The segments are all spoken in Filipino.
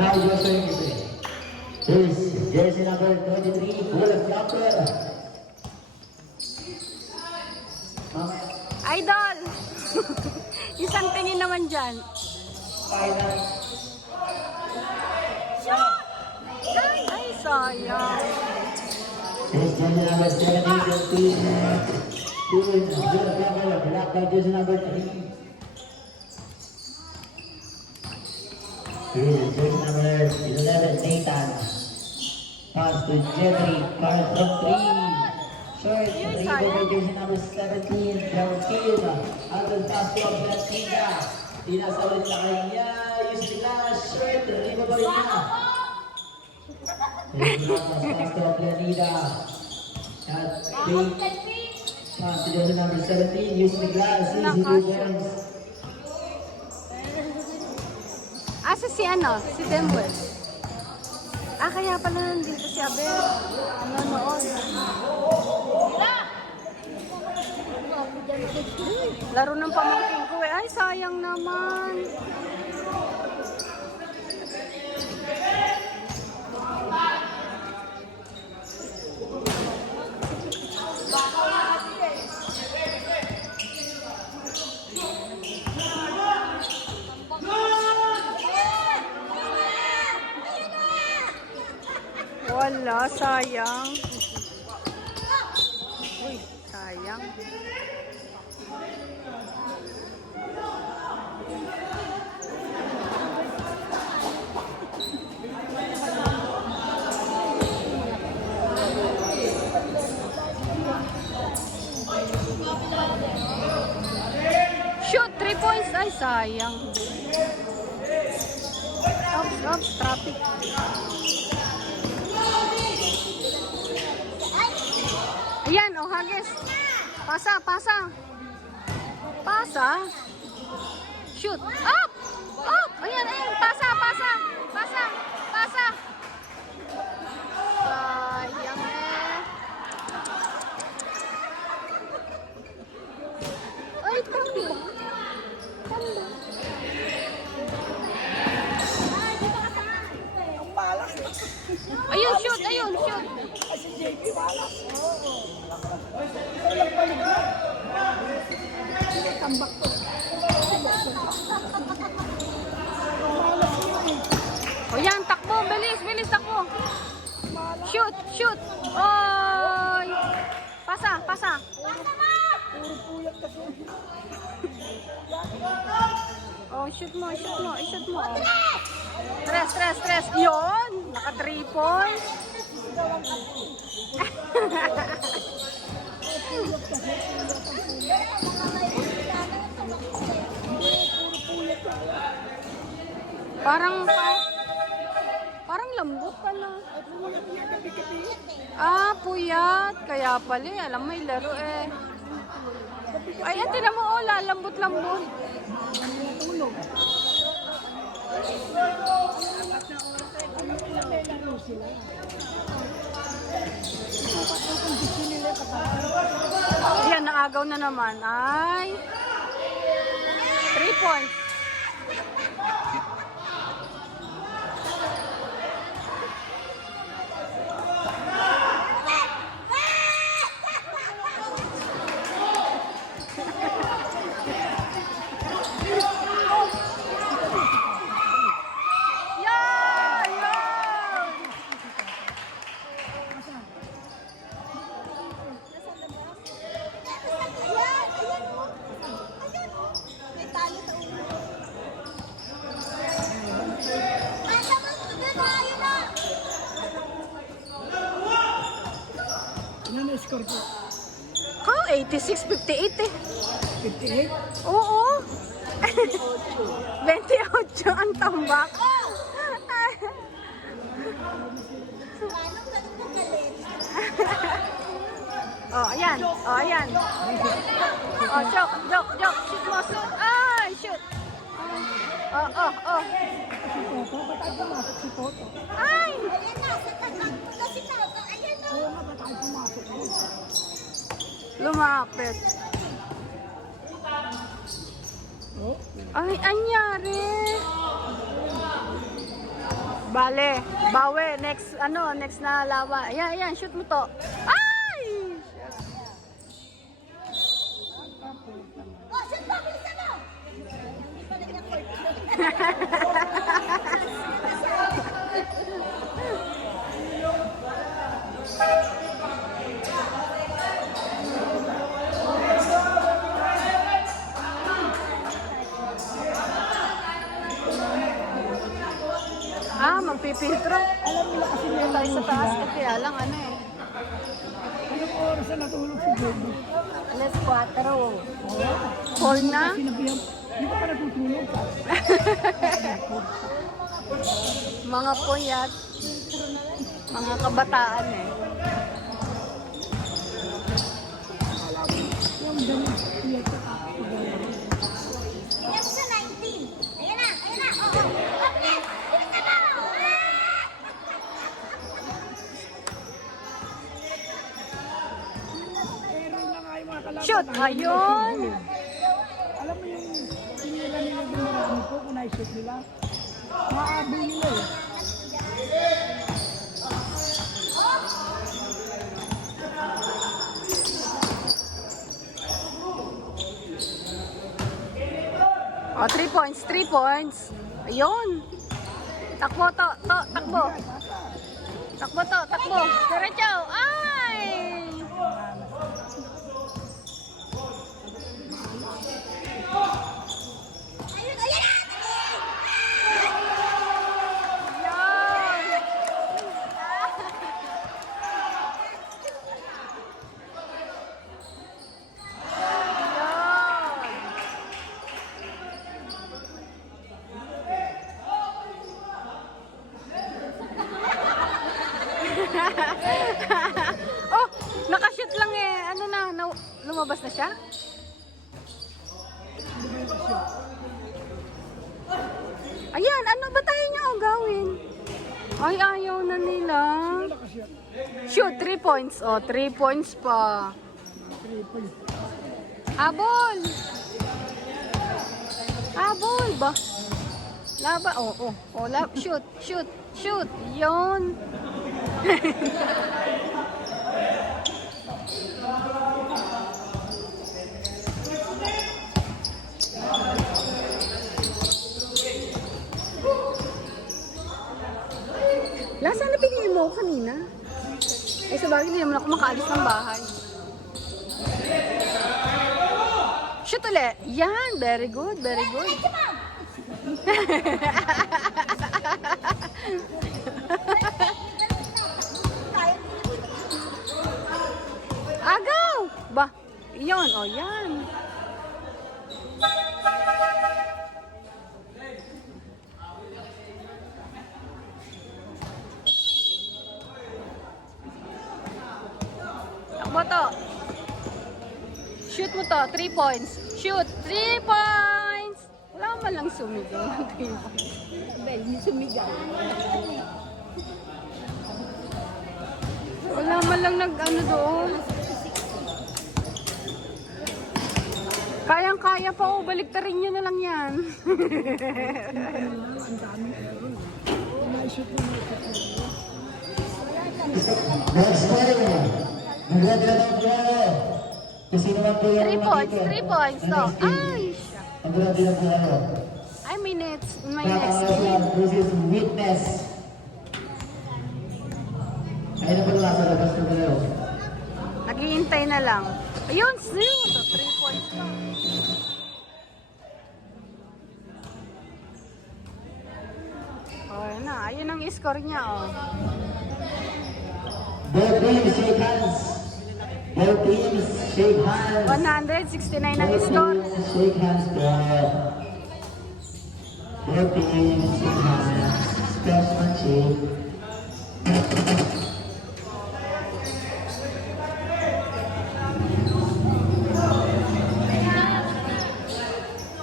Now your turn to play. Is jersey number 23, goal jumper. Idol! Isang tingin naman dyan. Final. Ay, sayang. Is jersey number 17, goal jumper, blocked by jersey number 3. Is jersey number 11, Nathan. Pass to Jeffrey, card from 3. Short, rebound by jersey number 17, Joaquin. Agad pass to Tina. Tina sa ulit sa kanya. Use nila, short, rebound by niya. Pass to Planida. At big pass to jersey number 17, use nila, Susie Rubens. Asa si ano? Si Demwell. Kaya pala nandito si Abel. Nanonood. Laro ng pamangkin ko eh. Ay, sayang naman. Wala, sayang. Uy, sayang. Shoot, 3 points. Ay, sayang. Oops, traffic. Ayan, oh, Hagis. Pasa. Shoot. Up! Ayan. Pasa. Sayang eh. Ay, tamba. Ayun, shoot. Kasi JP balas. Tambak ko. O yan, takbo. Bilis takbo. Shoot. Oy! Pasa. Puro puyat kasi. Oh, shoot mo. Tres. Yun! Naka 3 points. Parang lambot ka na. Puyat. Kaya pala, alam mo, ilaro eh. Ay, tinan mo, lambot. Yan, naagaw na naman. Ay, 3 points. Ano na score ko? 86-58 eh. 58? Oo. 28 ang tambak. Ayan. Joke. Shoot mo. Ay, shoot. Ba't tayo pumasok si Toto? Ay! Oo nga, ba't tayo pumasok? Lumapit. Ay, anyari. Bale, bawi. Next, next na lawa. Ayan, ayan, shoot mo to. Ay! Oh, shoot mo! Bilisan mo! Hindi pa nag-record. Magpipiltro. Alam nila kasi may Tayo sa taas, kaya lang Anong oras na natulog si Jojo? Alas 4. 4 na? Sinabihan, hindi ka pa natutulog. Mga puyat. Mga kabataan Yung ganun, iyak ka pa. Tingnan mo sa 19. Ayan na, ayan na. Oo. Mabilis! Bilisan mo! Pero yun na nga yung mga kalaban. Shoot! Ayun! Alam mo yung sinila nila yung marami po kung na-shoot nila. Maaabay nila eh. Oh, 3 points, 3 points. Ayun. Takbo to, takbo. Takbo to, takbo. Diretso. Ay! Ayun, ayan na! Yan. Yan. Oh, nakashoot lang eh. Ano na, lumabas na siya? Ayan, ano ba tayo niya gawin? Ay, ayaw na nila. Shoot, 3 points. Oh, 3 points pa. Habol! Habol ba? Laba, shoot, shoot, shoot. Yon. Lasa na pinili mo ako kanina. Eh, sa bagay, hindi naman ako makaalis ng bahay. Shoot ulit. Yan, very good, very good. Agaw! Ba, yun, o yan. Takbo to. Shoot mo to, 3 points. Shoot, 3 points! Wala man lang sumigaw ng 3 points. Dahil hindi sumigaw. Wala man lang nag-ano doon. Kayang-kaya pa, baliktarin nyo na lang yan. Ang daming error. Na-shoot mo na. Next player. Nagdadala ng player. Kasi naman po yung 3 points, 3 points. So, ay! Nagdadala ng player. Ay, may next game. This is Witness. Ayun na po nasa labas na player. Naghihintay na lang. Ayun, 3 points pa. Oh, ayun na. Ayun ang score niya, oh. Both teams shake hands. Both teams shake hands. 169 ang Both score. teams shake hands, bro. Both teams shake hands. Sportsmanship.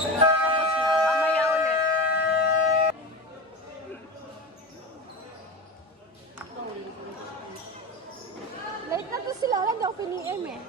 Tapos na. Mamaya ulit. Late na to sila. Wala daw piniem eh.